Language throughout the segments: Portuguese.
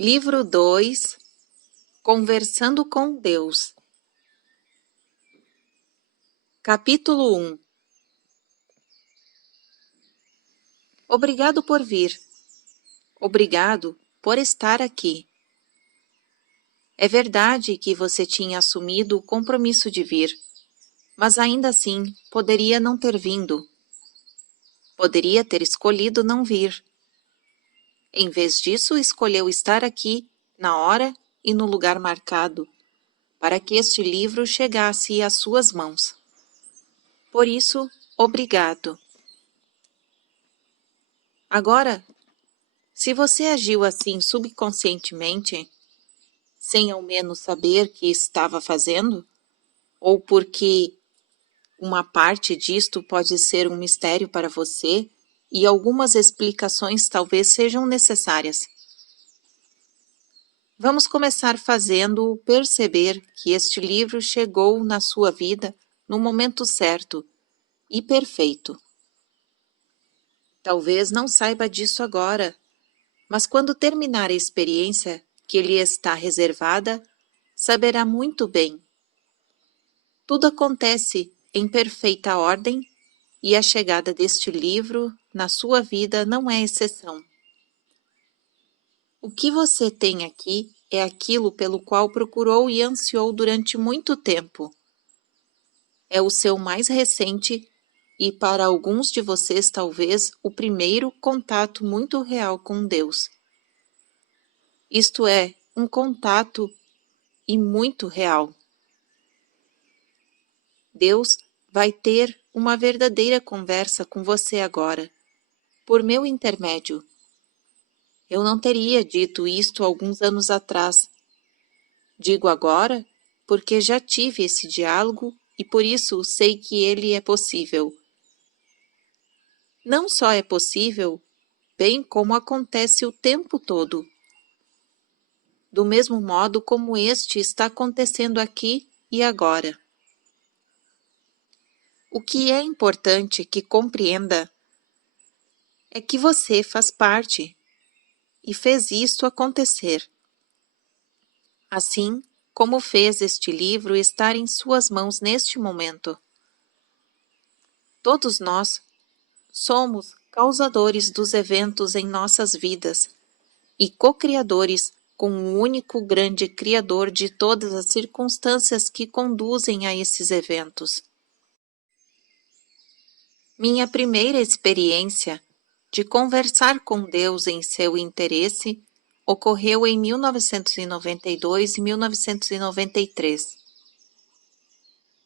Livro 2 Conversando com Deus. Capítulo 1. Obrigado por vir. Obrigado por estar aqui. É verdade que você tinha assumido o compromisso de vir, mas ainda assim poderia não ter vindo. Poderia ter escolhido não vir. Em vez disso, escolheu estar aqui, na hora e no lugar marcado, para que este livro chegasse às suas mãos. Por isso, obrigado. Agora, se você agiu assim subconscientemente, sem ao menos saber que estava fazendo, ou porque uma parte disto pode ser um mistério para você e algumas explicações talvez sejam necessárias. Vamos começar fazendo-o perceber que este livro chegou na sua vida no momento certo e perfeito. Talvez não saiba disso agora, mas quando terminar a experiência que lhe está reservada, saberá muito bem. Tudo acontece em perfeita ordem e a chegada deste livro na sua vida não é exceção. O que você tem aqui é aquilo pelo qual procurou e ansiou durante muito tempo. É o seu mais recente e, para alguns de vocês, talvez, o primeiro contato muito real com Deus. Isto é, um contato e muito real. Deus vai ter uma verdadeira conversa com você agora, por meu intermédio. Eu não teria dito isto alguns anos atrás. Digo agora porque já tive esse diálogo e por isso sei que ele é possível. Não só é possível, bem como acontece o tempo todo. Do mesmo modo como este está acontecendo aqui e agora. O que é importante que compreenda é que você faz parte e fez isto acontecer. Assim como fez este livro estar em suas mãos neste momento. Todos nós somos causadores dos eventos em nossas vidas e co-criadores com o único grande Criador de todas as circunstâncias que conduzem a esses eventos. Minha primeira experiência de conversar com Deus em seu interesse ocorreu em 1992 e 1993.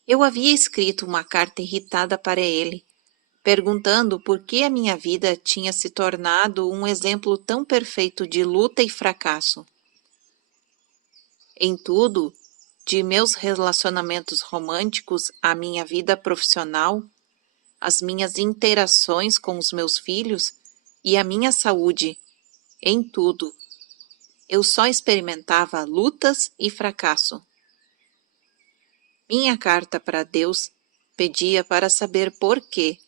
Eu havia escrito uma carta irritada para ele, perguntando por que a minha vida tinha se tornado um exemplo tão perfeito de luta e fracasso. Em tudo, de meus relacionamentos românticos à minha vida profissional, as minhas interações com os meus filhos e a minha saúde, em tudo, eu só experimentava lutas e fracasso. Minha carta para Deus pedia para saber por quê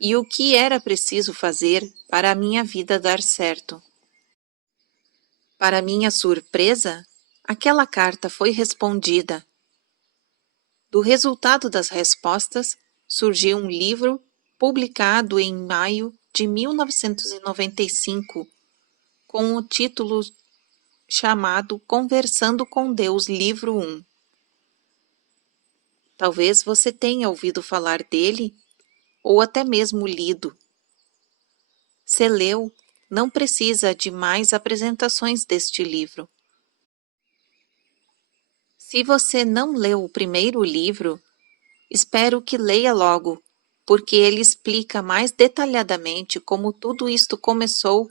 e o que era preciso fazer para a minha vida dar certo. Para minha surpresa, aquela carta foi respondida. Do resultado das respostas, surgiu um livro publicado em maio de 1995, com o título chamado Conversando com Deus, Livro 1. Talvez você tenha ouvido falar dele, ou até mesmo lido. Se leu, não precisa de mais apresentações deste livro. Se você não leu o primeiro livro, espero que leia logo, porque ele explica mais detalhadamente como tudo isto começou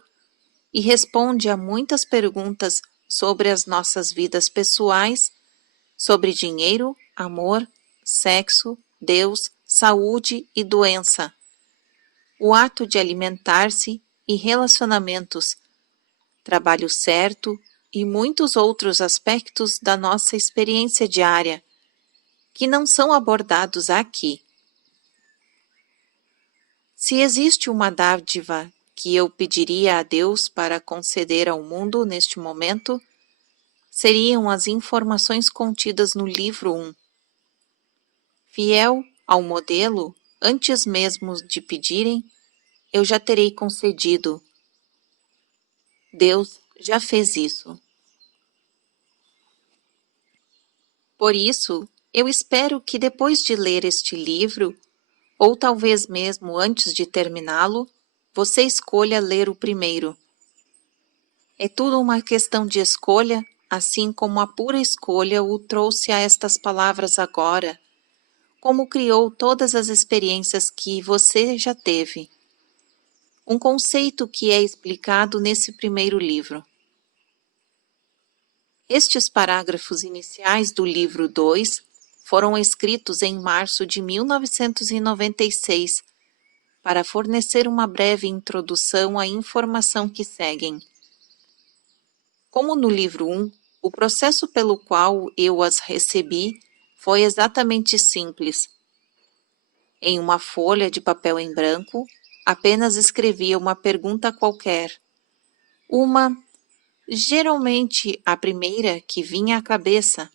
e responde a muitas perguntas sobre as nossas vidas pessoais, sobre dinheiro, amor, sexo, Deus, saúde e doença, o ato de alimentar-se e relacionamentos, trabalho certo e muitos outros aspectos da nossa experiência diária, que não são abordados aqui. Se existe uma dádiva que eu pediria a Deus para conceder ao mundo neste momento seriam as informações contidas no livro 1. Fiel ao modelo, antes mesmo de pedirem, eu já terei concedido. Deus já fez isso. Por isso, eu espero que depois de ler este livro, ou talvez mesmo antes de terminá-lo, você escolha ler o primeiro. É tudo uma questão de escolha, assim como a pura escolha o trouxe a estas palavras agora, como criou todas as experiências que você já teve. Um conceito que é explicado nesse primeiro livro. Estes parágrafos iniciais do livro 2 foram escritos em março de 1996 para fornecer uma breve introdução à informação que seguem. Como no livro 1, o processo pelo qual eu as recebi foi exatamente simples. Em uma folha de papel em branco, apenas escrevia uma pergunta qualquer. Geralmente a primeira que vinha à cabeça.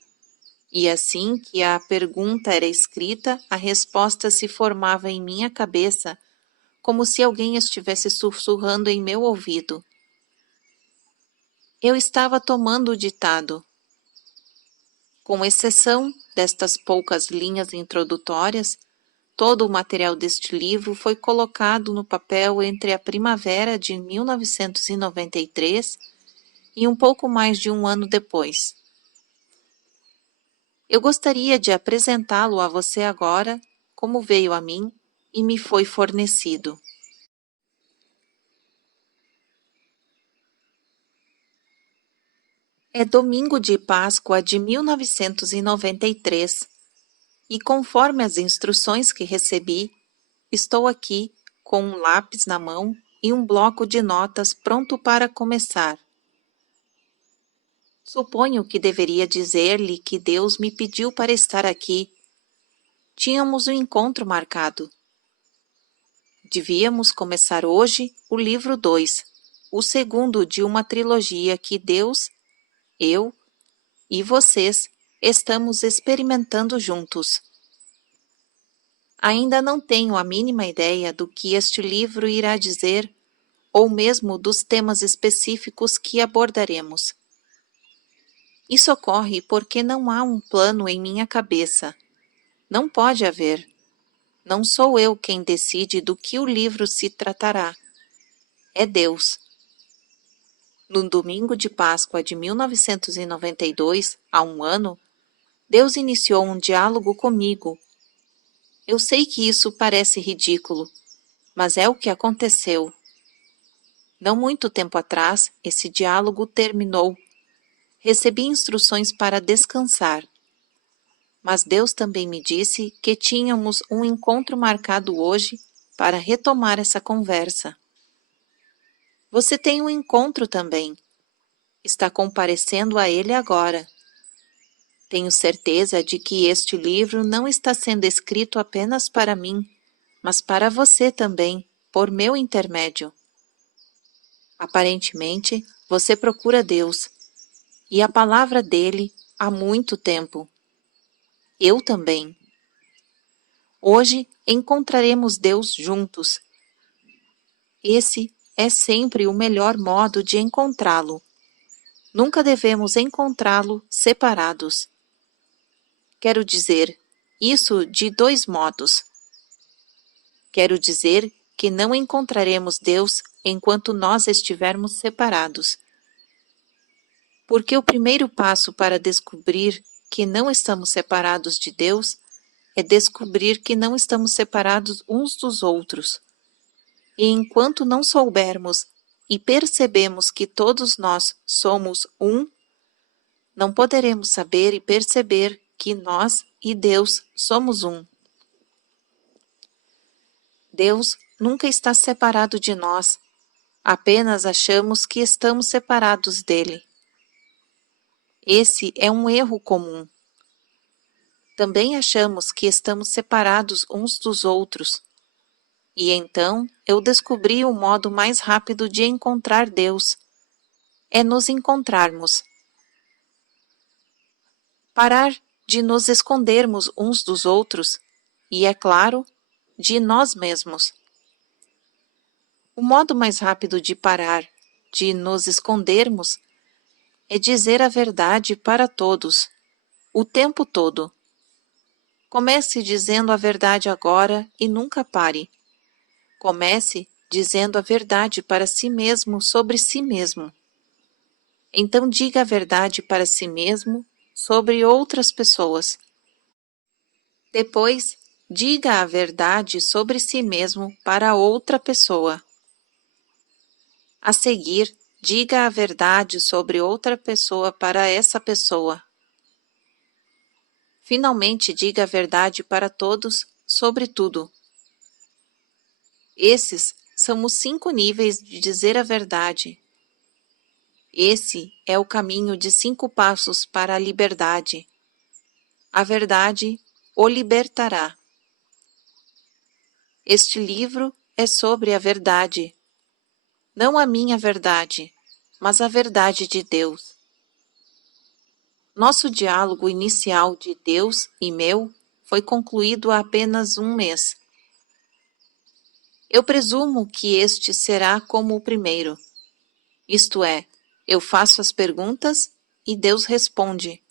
E assim que a pergunta era escrita, a resposta se formava em minha cabeça, como se alguém estivesse sussurrando em meu ouvido. Eu estava tomando o ditado. Com exceção destas poucas linhas introdutórias, todo o material deste livro foi colocado no papel entre a primavera de 1993 e um pouco mais de um ano depois. Eu gostaria de apresentá-lo a você agora, como veio a mim e me foi fornecido. É domingo de Páscoa de 1993 e, conforme as instruções que recebi, estou aqui com um lápis na mão e um bloco de notas pronto para começar. Suponho que deveria dizer-lhe que Deus me pediu para estar aqui. Tínhamos um encontro marcado. Devíamos começar hoje o livro 2, o segundo de uma trilogia que Deus, eu e vocês estamos experimentando juntos. Ainda não tenho a mínima ideia do que este livro irá dizer, ou mesmo dos temas específicos que abordaremos. Isso ocorre porque não há um plano em minha cabeça. Não pode haver. Não sou eu quem decide do que o livro se tratará. É Deus. No domingo de Páscoa de 1992, há um ano, Deus iniciou um diálogo comigo. Eu sei que isso parece ridículo, mas é o que aconteceu. Não muito tempo atrás, esse diálogo terminou. Recebi instruções para descansar. Mas Deus também me disse que tínhamos um encontro marcado hoje para retomar essa conversa. Você tem um encontro também. Está comparecendo a ele agora. Tenho certeza de que este livro não está sendo escrito apenas para mim, mas para você também, por meu intermédio. Aparentemente, você procura Deus, e a palavra dele há muito tempo. Eu também. Hoje encontraremos Deus juntos. Esse é sempre o melhor modo de encontrá-lo. Nunca devemos encontrá-lo separados. Quero dizer isso de dois modos. Quero dizer que não encontraremos Deus enquanto nós estivermos separados. Porque o primeiro passo para descobrir que não estamos separados de Deus é descobrir que não estamos separados uns dos outros. E enquanto não soubermos e percebemos que todos nós somos um, não poderemos saber e perceber que nós e Deus somos um. Deus nunca está separado de nós, apenas achamos que estamos separados dele. Esse é um erro comum. Também achamos que estamos separados uns dos outros. E então eu descobri o modo mais rápido de encontrar Deus. É nos encontrarmos. Parar de nos escondermos uns dos outros e, é claro, de nós mesmos. O modo mais rápido de parar de nos escondermos é dizer a verdade para todos, o tempo todo. Comece dizendo a verdade agora e nunca pare. Comece dizendo a verdade para si mesmo sobre si mesmo. Então diga a verdade para si mesmo sobre outras pessoas. Depois, diga a verdade sobre si mesmo para outra pessoa. A seguir, diga a verdade sobre outra pessoa para essa pessoa. Finalmente, diga a verdade para todos sobre tudo. Esses são os 5 níveis de dizer a verdade. Esse é o caminho de 5 passos para a liberdade. A verdade o libertará. Este livro é sobre a verdade. Não a minha verdade, mas a verdade de Deus. Nosso diálogo inicial de Deus e meu foi concluído há apenas 1 mês. Eu presumo que este será como o primeiro. Isto é, eu faço as perguntas e Deus responde.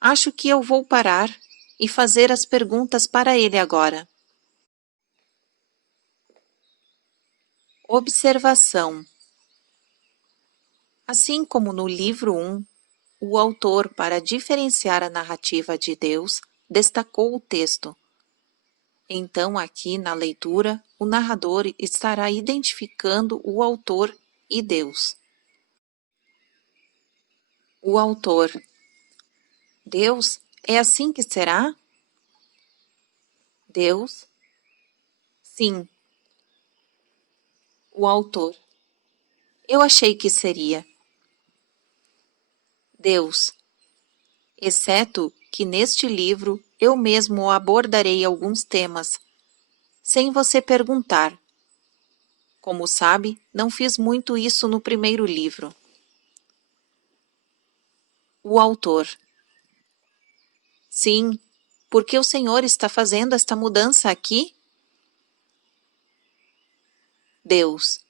Acho que eu vou parar e fazer as perguntas para ele agora. Observação. Assim como no livro 1, o autor, para diferenciar a narrativa de Deus, destacou o texto. Então, aqui na leitura, o narrador estará identificando o autor e Deus. O autor. Deus, é assim que será? Deus. Sim. O autor. Eu achei que seria. Deus. Exceto que neste livro eu mesmo abordarei alguns temas, sem você perguntar. Como sabe, não fiz muito isso no primeiro livro. O autor. Sim, porque o Senhor está fazendo esta mudança aqui? Deus.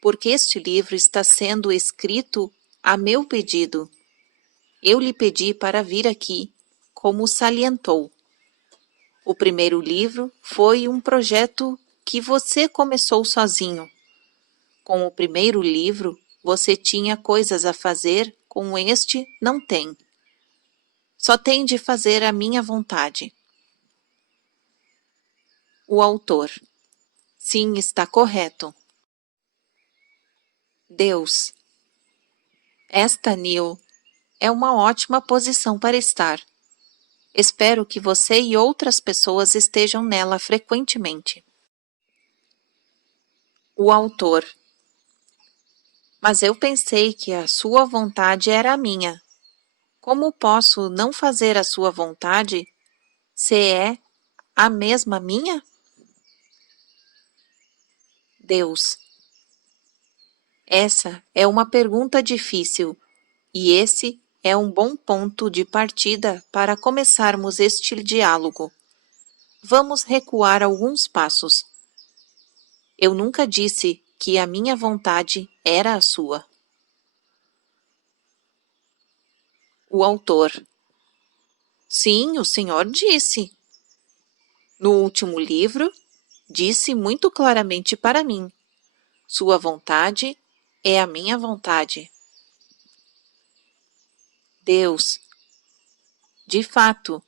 Porque este livro está sendo escrito a meu pedido. Eu lhe pedi para vir aqui, como salientou. O primeiro livro foi um projeto que você começou sozinho. Com o primeiro livro, você tinha coisas a fazer, com este não tem. Só tem de fazer a minha vontade. O autor. Sim, está correto. Deus. Esta, Neil, é uma ótima posição para estar. Espero que você e outras pessoas estejam nela frequentemente. O autor. Mas eu pensei que a sua vontade era a minha. Como posso não fazer a sua vontade se é a mesma minha? Deus. Essa é uma pergunta difícil, e esse é um bom ponto de partida para começarmos este diálogo. Vamos recuar alguns passos. Eu nunca disse que a minha vontade era a sua. O autor. Sim, o senhor disse. No último livro, disse muito claramente para mim: sua vontade é a minha vontade. Deus. De fato,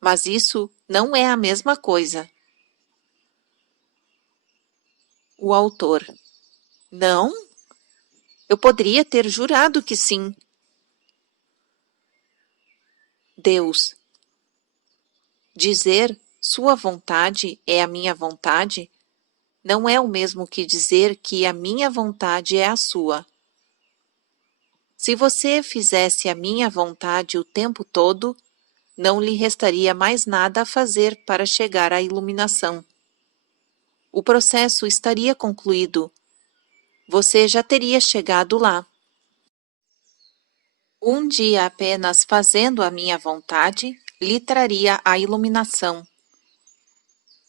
mas isso não é a mesma coisa. O autor. Não? Eu poderia ter jurado que sim. Deus. Dizer sua vontade é a minha vontade não é o mesmo que dizer que a minha vontade é a sua. Se você fizesse a minha vontade o tempo todo, não lhe restaria mais nada a fazer para chegar à iluminação. o processo estaria concluído. Você já teria chegado lá. Um dia apenas fazendo a minha vontade lhe traria a iluminação.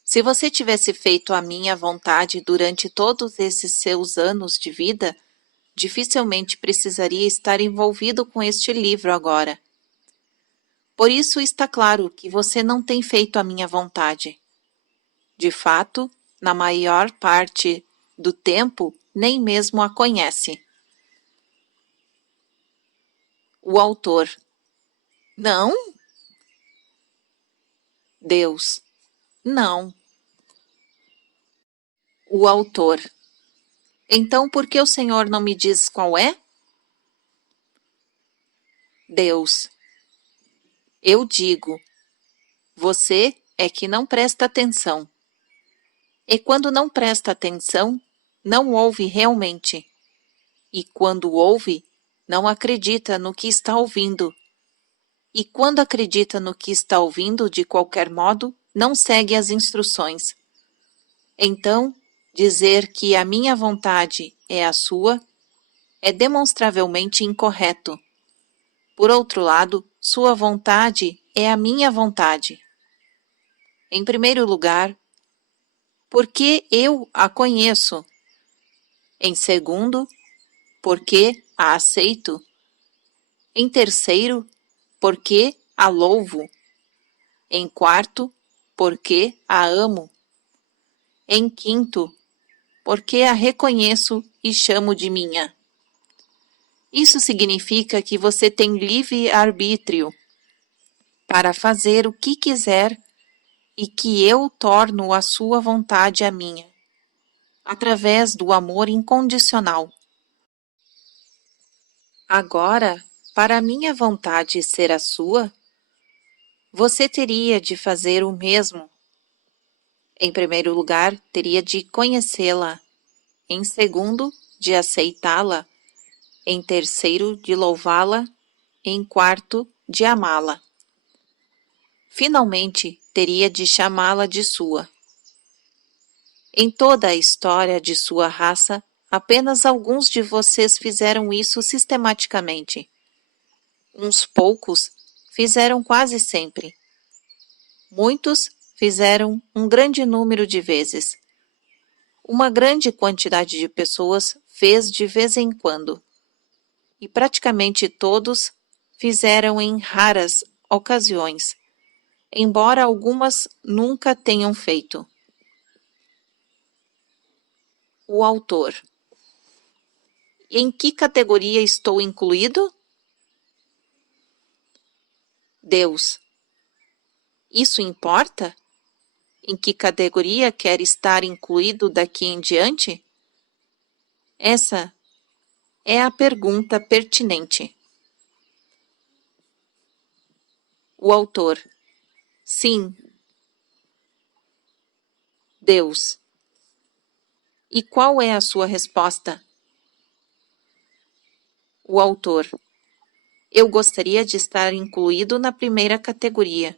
Se você tivesse feito a minha vontade durante todos esses seus anos de vida, dificilmente precisaria estar envolvido com este livro agora. Por isso está claro que você não tem feito a minha vontade. De fato, na maior parte do tempo, nem mesmo a conhece. O autor. Não? Deus. Não. O autor. Então, por que o Senhor não me diz qual é? Deus. Eu digo, você é que não presta atenção. E quando não presta atenção, não ouve realmente. E quando ouve, não acredita no que está ouvindo. E quando acredita no que está ouvindo, de qualquer modo, não segue as instruções. Então, dizer que a minha vontade é a sua é demonstravelmente incorreto. Por outro lado, sua vontade é a minha vontade. Em primeiro lugar, porque eu a conheço. Em segundo, porque a aceito. Em terceiro, porque a louvo. Em quarto, porque a amo. Em quinto, porque a reconheço e chamo de minha. Isso significa que você tem livre arbítrio para fazer o que quiser e que eu torno a sua vontade a minha, através do amor incondicional. Agora, para a minha vontade ser a sua, você teria de fazer o mesmo. Em primeiro lugar, teria de conhecê-la. Em segundo, de aceitá-la. Em terceiro, de louvá-la. Em quarto, de amá-la. Finalmente, teria de chamá-la de sua. Em toda a história de sua raça, apenas alguns de vocês fizeram isso sistematicamente. Uns poucos fizeram quase sempre. Muitos fizeram um grande número de vezes. Uma grande quantidade de pessoas fez de vez em quando. E praticamente todos fizeram em raras ocasiões, embora algumas nunca tenham feito. O autor. Em que categoria estou incluído? Deus. Isso importa? Em que categoria quer estar incluído daqui em diante? Essa é a pergunta pertinente. O autor. Sim. Deus. E qual é a sua resposta? O autor. Eu gostaria de estar incluído na primeira categoria,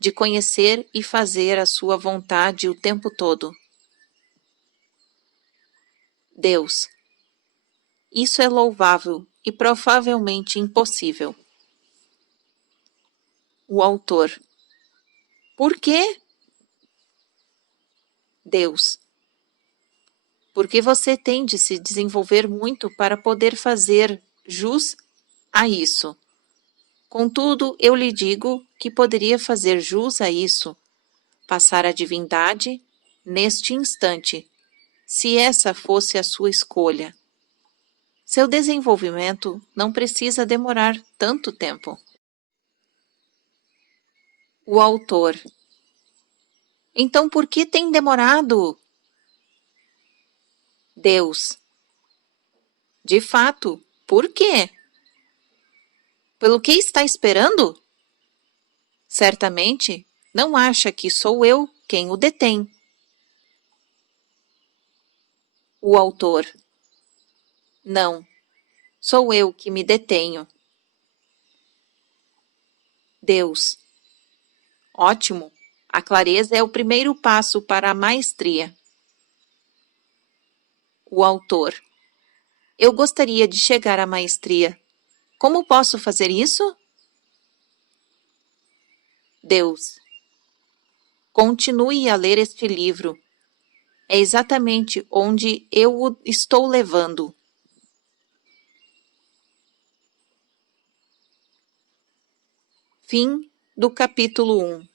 de conhecer e fazer a sua vontade o tempo todo. Deus. Isso é louvável e provavelmente impossível. O autor. Por quê? Deus. Porque você tem de se desenvolver muito para poder fazer jus a isso. Contudo, eu lhe digo que poderia fazer jus a isso, passar a divindade neste instante, se essa fosse a sua escolha. Seu desenvolvimento não precisa demorar tanto tempo. O autor. Então por que tem demorado? Deus. De fato, por quê? Pelo que está esperando? Certamente não acha que sou eu quem o detém. O autor. Não, sou eu que me detenho. Deus. Ótimo, a clareza é o primeiro passo para a maestria. O autor: eu gostaria de chegar à maestria. Como posso fazer isso? Deus: continue a ler este livro. É exatamente onde eu o estou levando. Fim do capítulo 1.